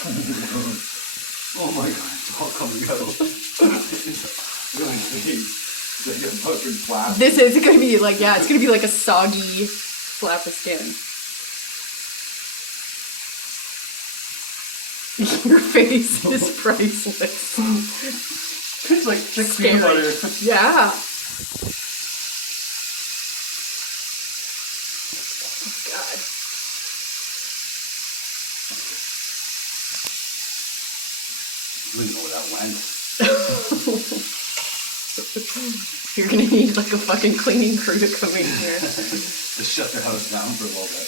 Oh my god, it's all coming out. It's like a fucking flap. This is gonna be like, yeah, it's gonna be like a soggy flap of skin. Your face is priceless. It's like thick peanut butter. Yeah. Oh, God. I don't even know where that went. You're gonna need like a fucking cleaning crew to come in here. Just shut the house down for a little bit.